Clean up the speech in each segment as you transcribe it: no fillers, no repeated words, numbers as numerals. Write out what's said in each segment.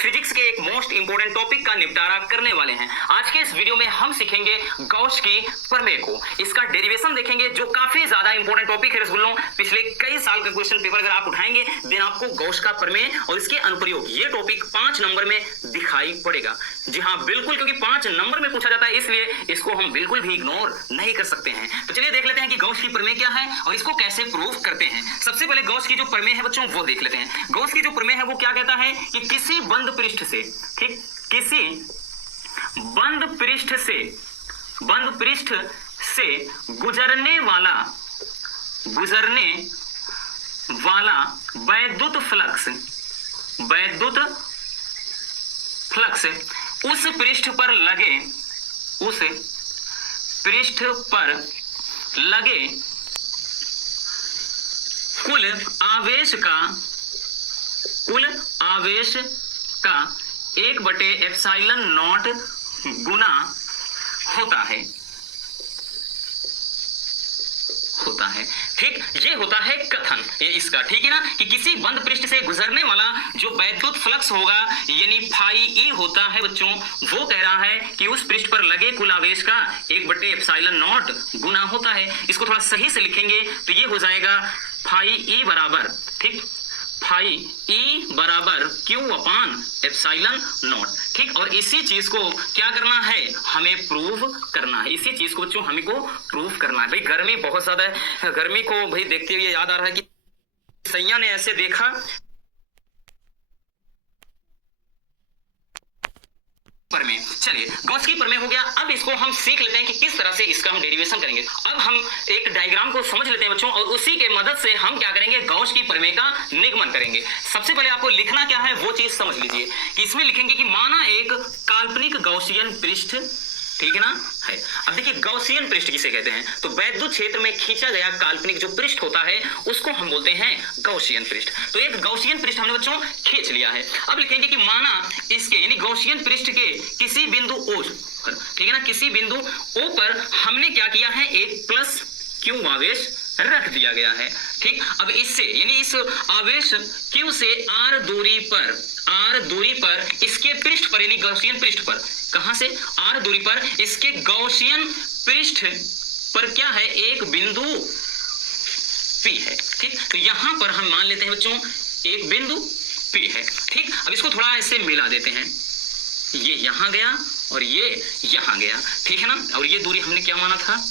Physics के एक most important topic का निपटारा करने वाले हैं। आज के इस वीडियो में हम सीखेंगे गॉस की प्रमेय को, इसका डेरिवेशन देखेंगे जो काफी ज्यादा इंपोर्टेंट टॉपिक है रसगुल्लों। पिछले कई साल का क्वेश्चन पेपर अगर आप उठाएंगे देन आपको गॉस का प्रमेय और इसके अनुप्रयोग ये टॉपिक 5 नंबर में दिखाई पड़ेगा। जी हाँ बिल्कुल, क्योंकि 5 नंबर में पूछा जाता है इसलिए इसको हम बिल्कुल भी इग्नोर नहीं कर सकते हैं। तो चलिए देख लेते हैं कि गॉस की प्रमेय क्या है और इसको कैसे प्रूव करते हैं। सबसे पहले गॉस की जो प्रमेय है बच्चों वो देख लेते हैं। गॉस की जो प्रमेय है वो क्या कहता है कि किसी बंद पृष्ठ से, ठीक, किसी बंद पृष्ठ से गुजरने वाला वैद्युत फ्लक्स उस पृष्ठ पर लगे कुल आवेश का 1/ε0 गुना होता है। ठीक, ये होता है कथन ये इसका, ठीक है ना, कि किसी बंद पृष्ठ से गुजरने वाला जो वैद्युत फ्लक्स होगा यानी फाई ई होता है बच्चों, वो कह रहा है कि उस पृष्ठ पर लगे कुल आवेश का 1/ε0 गुना होता है। इसको थोड़ा सही से लिखेंगे तो ये हो जाएगा फाई ई बराबर, ठीक, फाई ई बराबर Q/ε0। ठीक, और इसी चीज को क्या करना है, हमें प्रूव करना है। इसी चीज को बच्चों हमें को प्रूव करना है। भाई गर्मी बहुत ज्यादा है, गर्मी को भाई देखते हुए याद आ रहा है कि सैया ने ऐसे देखा प्रमेय। चलिए गॉस की प्रमेय हो गया। अब इसको हम सीख लेते हैं कि किस तरह से इसका हम डेरिवेशन करेंगे। अब हम एक डायग्राम को समझ लेते हैं बच्चों और उसी के मदद से हम क्या करेंगे, गॉस की प्रमेय का निगमन करेंगे। सबसे पहले आपको लिखना क्या है वो चीज समझ लीजिए कि इसमें लिखेंगे कि माना एक काल्पनिक गॉसियन पृष्ठ, ठीक है ना, है। अब देखिए गॉसियन पृष्ठ किसे कहते हैं, तो वैद्युत क्षेत्र में खींचा गया काल्पनिक जो पृष्ठ होता है उसको हम बोलते हैं गॉसियन पृष्ठ। तो एक गॉसियन पृष्ठ हमने बच्चों खींच लिया है। अब लिखेंगे कि माना इसके यानी गॉसियन पृष्ठ के किसी बिंदु O, ठीक है ना, किसी बिंदु O पर हमने क्या किया है, एक प्लस Q आवेश रख दिया गया है। ठीक, अब इससे यानी इस आवेश Q से R दूरी पर इसके पृष्ठ पर यानी गॉसियन पृष्ठ पर, कहां से, R दूरी पर इसके गॉसियन पृष्ठ पर क्या है, एक बिंदु P है। ठीक, तो यहां पर हम मान लेते हैं बच्चों एक बिंदु P है। ठीक, अब इसको थोड़ा ऐसे मिला देते हैं, ये यहां गया और ये यहां गया, ठीक है ना, और ये दूरी हमने क्या माना था,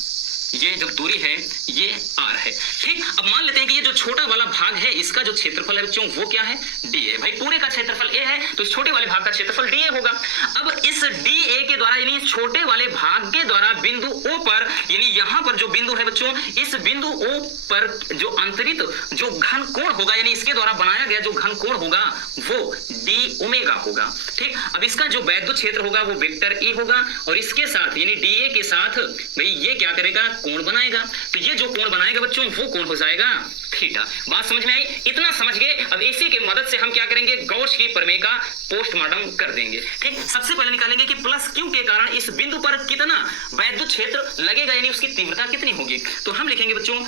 ये जो दूरी है ये R है। ठीक, अब मान लेते हैं कि ये जो छोटा वाला भाग है इसका जो क्षेत्रफल है बच्चों वो क्या है, dA। भाई पूरे का क्षेत्रफल A है तो इस छोटे वाले भाग का क्षेत्रफल dA होगा। अब इस dA के द्वारा यानी छोटे वाले भाग के द्वारा बिंदु O पर यानी यहाँ पर जो बिंदु है बच्चों, इस बिंदु O पर जो अंतरित जो घन कोण होगा यानी इसके द्वारा बनाया गया जो घन कोण होगा वो dω होगा। ठीक, अब इसका जो वैद्युत क्षेत्र होगा वो वेक्टर E होगा और इसके साथ यानी dA के साथ भाई ये क्या करेगा, कोण बनाएगा। तो ये जो कोण बनाएगा बच्चों वो कोण हो जाएगा थीटा। बात समझ में आई? इतना समझ गए। अब इसी के मदद से हम क्या करेंगे, गॉस की प्रमेय का पोस्टमार्टम कर देंगे। ठीक, सबसे पहले निकालेंगे कि प्लस Q के कारण इस बिंदु पर कितना वैद्युत क्षेत्र लगेगा यानी उसकी तीव्रता कितनी होगी। तो हम लिखेंगे बच्चों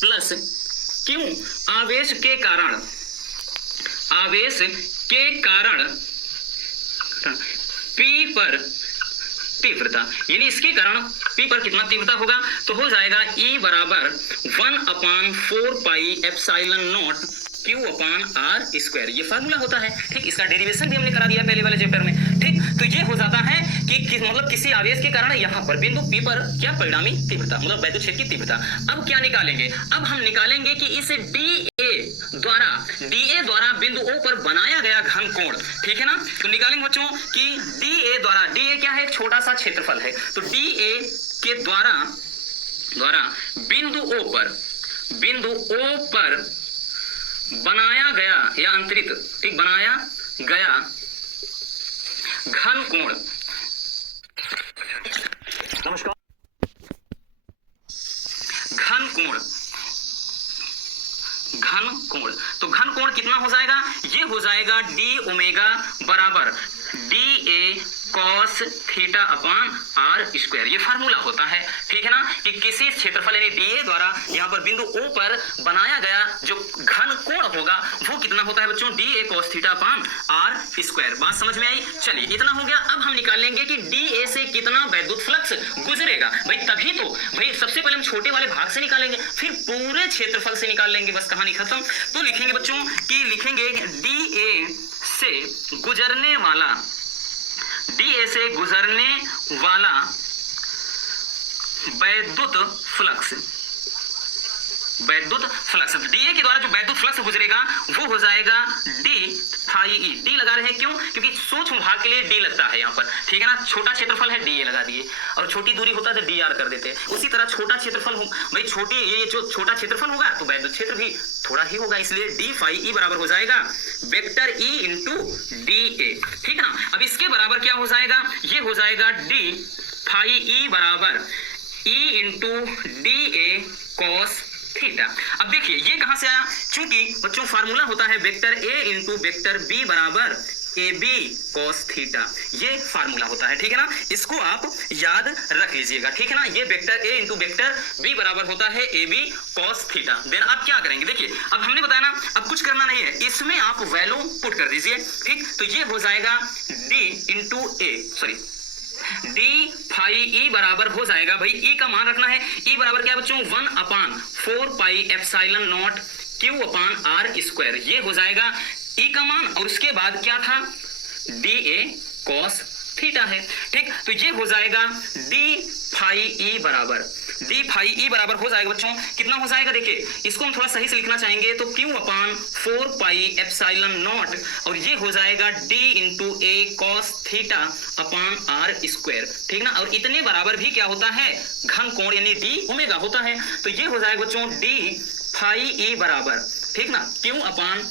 प्लस Q आवेश के कारण P पर तीव्रता यानी इसके कारण P पर कितना तीव्रता होगा, तो हो जाएगा E बराबर 1/4 पाई ε0 Q/r²। ये फार्मूला होता है। ठीक, इसका डेरिवेशन भी हमने करा दिया पहले वाले चैप्टर में। ठीक, तो ये हो जाता है कि मतलब किसी आवेश के कारण यहाँ पर बिंदु P पर क्या परिणामी तीव्रता मतलब वैद्युत क्षेत्र की तीव्रता। अब क्या निकालेंगे, अब हम निकालेंगे कि इस dA द्वारा बिंदु O पर बनाया गया घन कोण, ठीक है ना, तो निकालेंगे बच्चों कि dA द्वारा, dA क्या है, एक छोटा सा क्षेत्रफल है, तो dA के द्वारा बिंदु O पर बनाया गया या अंतरित, ठीक, बनाया गया घन कोण, नमस्कार, घन कोण तो घन कोण कितना हो जाएगा, ये हो जाएगा dω बराबर D A cos theta upon R square, ये फार्मूला होता है, ठीक है ना, कि किसी क्षेत्रफल यानी डी ए द्वारा यहाँ पर बिंदु ओ पर बनाया गया जो घन कोण होगा वो कितना होता है बच्चों, D A cos theta upon R square. बात समझ में आई? चलिए इतना हो गया। अब हम निकाल लेंगे कि डी ए से कितना वैद्युत फ्लक्स गुजरेगा। भाई तभी तो भाई सबसे पहले हम छोटे वाले भाग से निकालेंगे, फिर पूरे क्षेत्रफल से निकाल लेंगे, बस कहानी खत्म। तो लिखेंगे बच्चों कि लिखेंगे डी ए से गुजरने वाला, डी ए से गुजरने वाला वैद्युत फ्लक्स, वैद्युत फ्लक्स डी ए के द्वारा जो वैद्युत फ्लक्स गुजरेगा वो हो जाएगा डी फाई ई। डी लगा रहे हैं क्यों? क्योंकि सूक्ष्म भाग के लिए डी लगता है यहाँ पर, ठीक है ना। छोटा क्षेत्रफल है, डी ए लगा दिए, और छोटी दूरी होता है तो डी आर कर देते हैं। उसी तरह छोटा क्षेत्रफल हो, भाई छोटी ये जो छोटा क्षेत्रफल होगा तो वैद्युत क्षेत्र भी थोड़ा ही होगा, इसलिए डी फाई ई बराबर हो जाएगा vector E into D A, ठीक है ना। अब इसके बराबर क्या हो जाएगा, ये हो जाएगा डी फाई ई बराबर E into D A cos theta. अब देखिए ये कहां से आया, चूंकि बच्चों फार्मूला होता है vector A into vector B बराबर ए बी कॉस थीटा, ये फार्मूला होता है, ठीक है ना। इसको आप याद रख लीजिएगा, ठीक है ना। ये vector A into vector B बराबर होता है A B cos theta. Then आप क्या करेंगे, देखिए अब हमने बताया ना, अब कुछ करना नहीं है, इसमें आप वैल्यू पुट कर दीजिए, ठीक। तो ये हो जाएगा डी इंटू ए, सॉरी डी फाई ई बराबर हो जाएगा, भाई ई का मान रखना है, ई बराबर क्या बच्चों 1/4 pi epsilon naught Q upon R square, ये हो जाएगा ई का मान, और उसके बाद क्या था डी ए कॉस थीटा है, ठीक। तो ये हो जाएगा डी फाई ई बराबर हो जाएगा बच्चों, कितना हो जाएगा, देखिए इसको हम थोड़ा सही से लिखना चाहेंगे तो Q upon 4 pi epsilon naught, और ये हो जाएगा D into A cos theta upon R square, ठीक ना। और इतने बराबर भी क्या होता है, घन कोण यानी डी ओमेगा होता है। तो ये हो जाएगा बच्चों डी फाई ई बराबर, ठीक ना, Q upon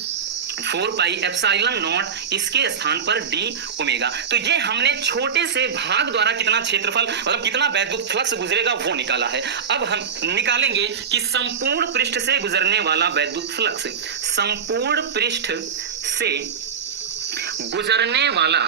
4 pi epsilon not, इसके स्थान पर डी ओमेगा। तो ये हमने छोटे से भाग द्वारा कितना क्षेत्रफल मतलब कितना वैद्युत फ्लक्स गुजरेगा वो निकाला है। अब हम निकालेंगे कि संपूर्ण पृष्ठ से गुजरने वाला वैद्युत फ्लक्स, संपूर्ण पृष्ठ से गुजरने वाला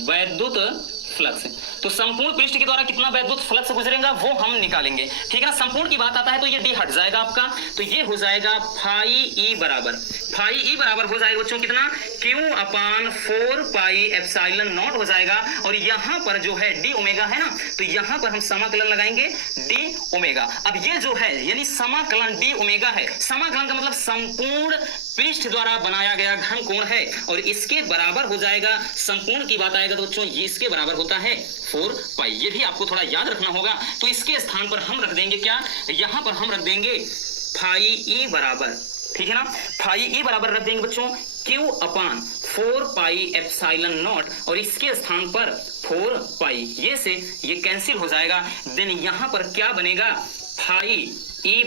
वैद्युत फ्लक्स, तो संपूर्ण पृष्ठ के द्वारा कितना वैद्युत फ्लक्स गुजरेगा वो हम निकालेंगे, ठीक है ना। संपूर्ण की बात आता है तो ये डी हट जाएगा आपका, तो ये हो जाएगा फाई ई बराबर हो जाएगा बच्चों कितना, Q upon 4 pi epsilon not हो जाएगा, और यहाँ पर जो है डी ओमेगा है ना, तो यहाँ पर हम समाकलन लगाएंगे डी ओमेगा। अब ये जो है यानी समाकलन डी ओमेगा है, समाकलन का मतलब संपूर्ण पृष्ठ द्वारा बनाया गया घन कोण है, और इसके बराबर हो जाएगा, संपूर्ण की बात आएगा तो बच्चों ये इसके बराबर होता है 4 पाई, ये भी आपको थोड़ा याद रखना होगा। तो इसके स्थान पर हम रख देंगे क्या, यहाँ पर हम रख देंगे फाई ई बराबर, ठीक है ना, फाई ई बराबर रख देंगे बच्चों Q upon 4 pi epsilon naught, और इसके स्थान पर 4 पाई, ये से ये कैंसिल हो जाएगा। देन यहाँ पर क्या बनेगा, फाई ई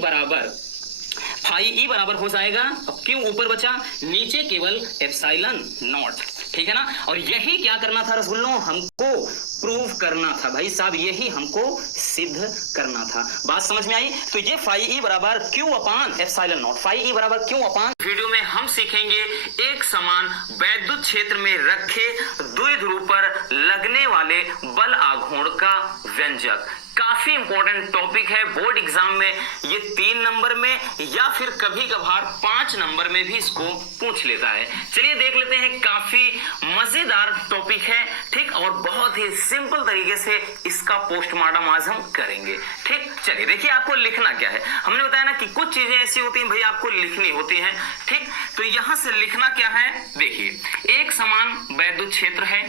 बराबर हो जाएगा, अब क्यों ऊपर बचा, नीचे केवल एप्सिलॉन नॉट, ठीक है ना। और यही क्या करना था रसगुल्लों, हमको प्रूव करना था भाई साहब, यही हमको सिद्ध करना था। बात समझ में आई? तो ये फाई ई बराबर Q upon epsilon naught, phi E बराबर क्यू अपॉन। वीडियो में हम सीखेंगे एक समान वैद्युत क्षेत्र में रखे द्विध्रुव पर लगने वाले बल आघूर्ण का व्यंजक। काफी इंपॉर्टेंट टॉपिक है, बोर्ड एग्जाम में ये 3 नंबर में या फिर कभी कभार 5 नंबर में भी इसको पूछ लेता है। चलिए देख लेते हैं, काफी मजेदार टॉपिक है, ठीक, और बहुत ही सिंपल तरीके से इसका पोस्टमार्टम आज हम करेंगे, ठीक। चलिए देखिए आपको लिखना क्या है, हमने बताया ना कि कुछ चीजें ऐसी होती हैं भाई आपको लिखनी होती हैं, ठीक। तो यहां से लिखना क्या है, देखिए एक समान वैद्युत क्षेत्र है,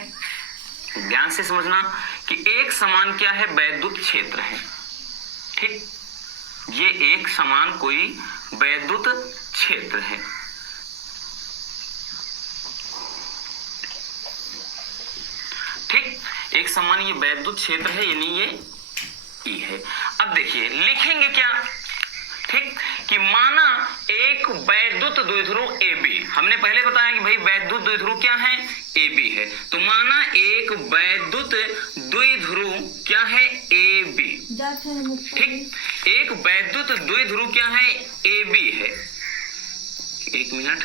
ध्यान से समझना कि एक समान क्या है, वैद्युत क्षेत्र है, ठीक। ये एक समान कोई वैद्युत क्षेत्र है, ठीक। एक समान ये वैद्युत क्षेत्र है यानी ये ई है। अब देखिए लिखेंगे क्या, ठीक, कि माना एक वैद्युत द्विध्रुव ए बी, हमने पहले बताया कि भाई वैद्युत द्विध्रुव क्या है, ए बी है। तो माना एक वैद्युत द्विध्रुव क्या है, ए बी, ठीक, एक वैद्युत द्विध्रुव क्या है, ए बी है, एक मिनट,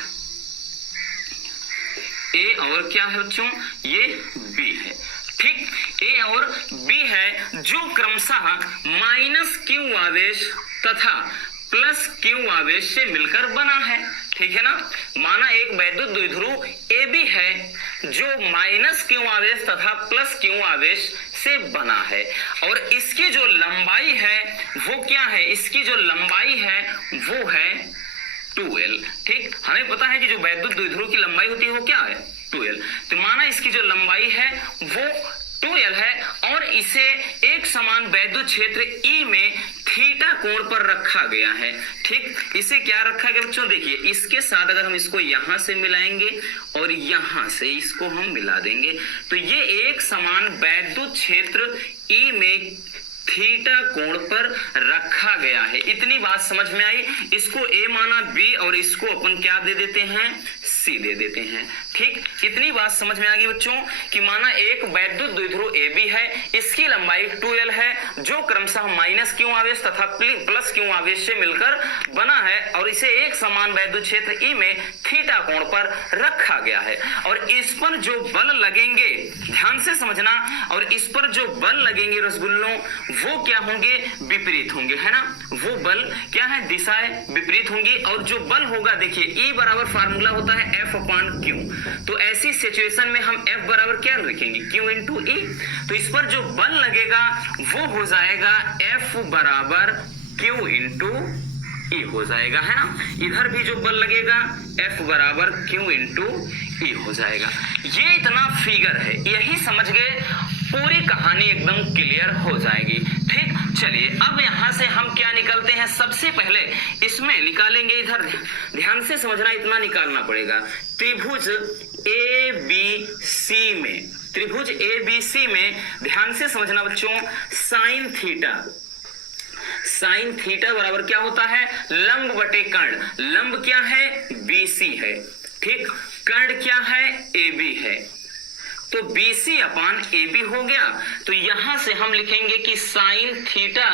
ए और क्या है बच्चों, ये बी है। ठीक, ए और बी है जो क्रमशः माइनस क्यू आवेश तथा प्लस क्यू आवेश से मिलकर बना है। ठीक है ना, माना एक वैद्युत द्विध्रुव ए बी है जो माइनस क्यू आवेश तथा प्लस क्यू आवेश से बना है, और इसकी जो लंबाई है वो क्या है, इसकी जो लंबाई है वो है 2l। ठीक, हमें पता है कि जो वैद्युत द्विध्रुव की लंबाई होती है वो क्या है, 2l। तो माना इसकी जो लंबाई है वो 2l है, और इसे एक समान वैद्युत क्षेत्र E में थीटा कोण पर रखा गया है। ठीक, इसे क्या रखा गया बच्चों, देखिए इसके साथ अगर हम इसको यहां से मिलाएंगे और यहां से इसको हम मिला देंगे तो ये एक समान वैद्युत क्षेत्र E में थीटा कोण पर रखा गया है। इतनी बात समझ में आई। इसको ए माना बी और इसको अपन क्या दे देते हैं, सी दे देते हैं। ठीक, इतनी बात समझ में आ गई बच्चों कि माना एक वैद्युत द्विध्रुव ए बी है, इसकी लंबाई 2l है जो क्रमशः माइनस क्यू आवेश तथा प्लस क्यू आवेश से मिलकर बना है, और इसे एक समान वैद्युत क्षेत्र ई में थीटा कोण पर रखा गया है। और इस पर जो बल लगेंगे, ध्यान से समझना, और इस पर जो बल लगेंगे रसगुल्लों वो क्या होंगे, विपरीत होंगे, है ना। वो बल क्या है, दिशाएं विपरीत होंगी। और जो बल होगा देखिए E बराबर फार्मूला होता है F/Q, तो ऐसी सिचुएशन में हम F बराबर क्या लिखेंगे, Q इंटू E। तो इस पर जो बल लगेगा वो हो जाएगा F बराबर Q इंटू E हो जाएगा, है ना। इधर भी जो बल लगेगा F बराबर Q इंटू E हो जाएगा। ये इतना फिगर है, यही समझ गए, पूरी कहानी एकदम क्लियर हो जाएगी। ठीक, चलिए अब यहां से हम क्या निकालते हैं, सबसे पहले इसमें निकालेंगे, इधर ध्यान से समझना, इतना निकालना पड़ेगा। त्रिभुज ए बी सी में, त्रिभुज ए बी सी में ध्यान से समझना बच्चों, साइन थीटा, साइन थीटा बराबर क्या होता है, लंब बटे कर्ण। लंब क्या है, BC है। ठीक, कर्ण क्या है, AB है। तो BC अपान AB हो गया। तो यहां से हम लिखेंगे कि साइन थीटा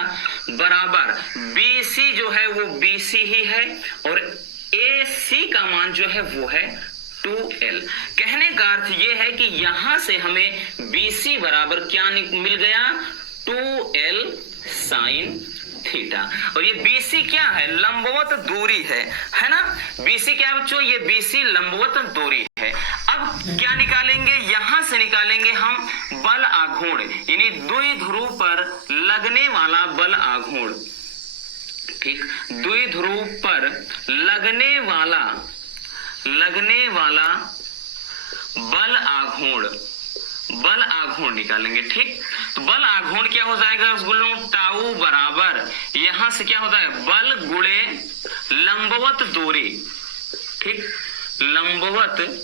बराबर BC जो है वो BC ही है, और AC का मान जो है वो है 2l। कहने का अर्थ ये है कि यहां से हमें BC बराबर क्या मिल गया, 2l साइन थीटा। और ये BC क्या है, लंबवत दूरी है ना। BC क्या है बच्चों, ये BC लंबवत दूरी है। अब क्या निकालेंगे, यहां से निकालेंगे हम बल आघूर्ण, यानी द्विध्रुव पर लगने वाला बल आघूर्ण। ठीक, द्विध्रुव पर लगने वाला बल आघूर्ण, बल आघूर्ण निकालेंगे। ठीक, तो बल आघूर्ण क्या हो जाएगा रसगुल्लों, टाउ बराबर यहां से क्या होता है, बल गुणे लंबवत दूरी। ठीक, लंबवत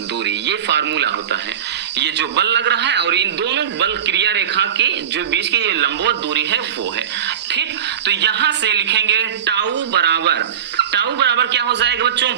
दूरी, ये फार्मूला होता है। ये जो बल लग रहा है और इन दोनों बल क्रिया रेखा की जो बीच की ये लंबवत दूरी है वो है। ठीक, तो यहां से लिखेंगे टाउ बराबर क्या हो जाएगा बच्चों,